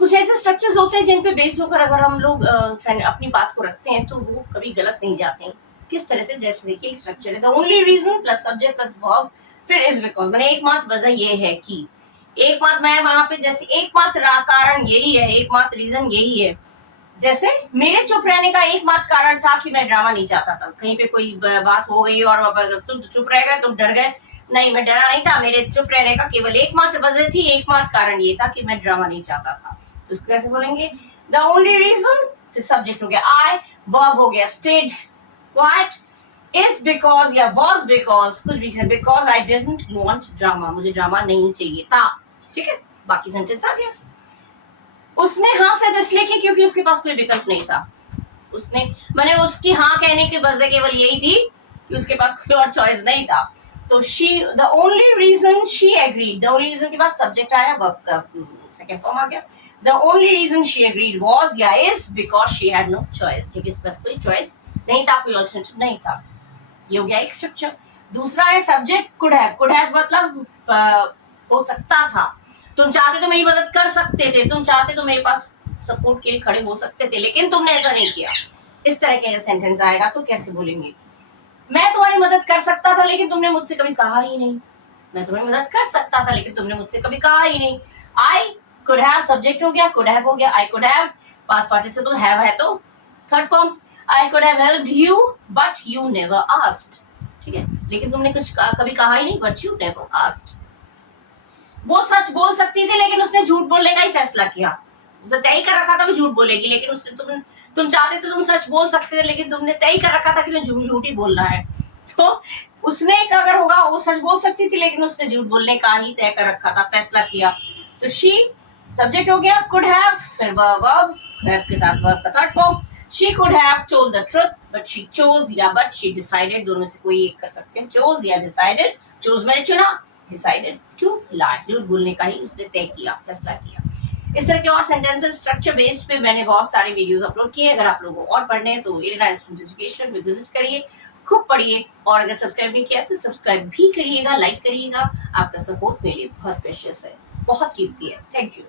कुछ ऐसे स्ट्रक्चर्स होते हैं जिन पे बेस्ड होकर अगर हम लोग अपनी बात को रखते हैं तो वो कभी गलत नहीं जाते हैं। किस तरह से, जैसे देखिए एक स्ट्रक्चर है, the only reason plus subject plus verb फिर इज बिकॉज, मैंने एकमात्र वजह ये है कि, एकमात्र, मैं वहां पे जैसे एकमात्र कारण यही है, एकमात्र रीजन यही है। जैसे मेरे चुप रहने का एकमात्र कारण था कि मैं ड्रामा नहीं चाहता था। कहीं पे कोई बात हो गई और तुम चुप रह गए, तुम डर गए। नहीं, मैं डरा नहीं था। मेरे चुप रहने का केवल एकमात्र वजह थी, एकमात्र कारण ये था कि मैं ड्रामा नहीं चाहता था। तो इसको कैसे बोलेंगे? द ओनली रीजन, फिर सब्जेक्ट हो गया आई, वर्ब हो गया स्टेड क्वाइट, इज बिकॉज या वॉज बिकॉज, कुछ reason, because I didn't want drama, मुझे ड्रामा नहीं चाहिए था। ठीक है, बाकी सेंटेंस आ गया। उसने हाँ सिर्फ इसलिए की क्योंकि उसके पास कोई विकल्प नहीं था। उसने, मैंने उसकी हाँ कहने की वजह केवल यही थी कि उसके पास कोई और चॉइस नहीं था। तो she, the only reason she agreed, the only reason के बाद सब्जेक्ट आया, वर्ब का सेकंड फॉर्म आ गया। The only reason she agreed was या is because she had no choice, क्योंकि इसके पास कोई चॉइस नहीं था, कोई ऑल्टरनेटिव नहीं था। ये हो गया एक स्ट्रक्चर। दूसरा है subject could have. Could have मतलब हो सकता था, तुम चाहते तो मेरी मदद कर सकते थे, तुम चाहते तो मेरे पास सपोर्ट के लिए खड़े हो सकते थे, लेकिन तुमने ऐसा नहीं किया। इस तरह का सेंटेंस आएगा तो कैसे बोलेंगे? मैं तुम्हारी मदद कर सकता था लेकिन तुमने मुझसे कभी कहा ही नहीं। मैं तुम्हारी मदद कर सकता था लेकिन तुमने मुझसे कभी कहा ही नहीं। आई कुड हैव, सब्जेक्ट हो गया, कुड हैव हो गया, I could have, past participle, have है तो third form. I could have helped you but you never asked. ठीक है, लेकिन तुमने कुछ कभी कहा ही नहीं, बट यू नेवर आस्क्ड। वो सच बोल सकती थी लेकिन उसने झूठ बोलने का ही फैसला किया। उसने तय कर रखा था वो झूठ बोलेगी, लेकिन उसने तुम चाहते तो तुम सच बोल सकते थे, लेकिन तुमने तय कर रखा था कि मैं झूठ ही बोलना है। तो उसने अगर होगा, वो सच बोल सकती थी लेकिन उसने झूठ बोलने का ही तय कर रखा था, फैसला किया। तो शी सब्जेक्ट हो गया, कुड हैव, फिर वर्ब, हैव के साथ वर्ब का third form. She could have told the truth but she chose, या बट शी डिसाइडेड, दोनों में से कोई एक कर सकते हैं, चोज या डिसाइडेड। चोज मैंने चुना, डिसाइडेड टू लाई, झूठ बोलने का ही उसने तय किया, फैसला किया। इस तरह के और सेंटेंसेस स्ट्रक्चर बेस्ड पे मैंने बहुत सारे वीडियोस अपलोड किए। अगर आप लोगों को और पढ़ने हैं तो इरिना एजुकेशन में विजिट करिए, खूब पढ़िए, और अगर सब्सक्राइब नहीं किया तो सब्सक्राइब भी करिएगा, लाइक करिएगा। आपका सपोर्ट मेरे लिए बहुत प्रेशियस है, बहुत कीमती है। Thank you.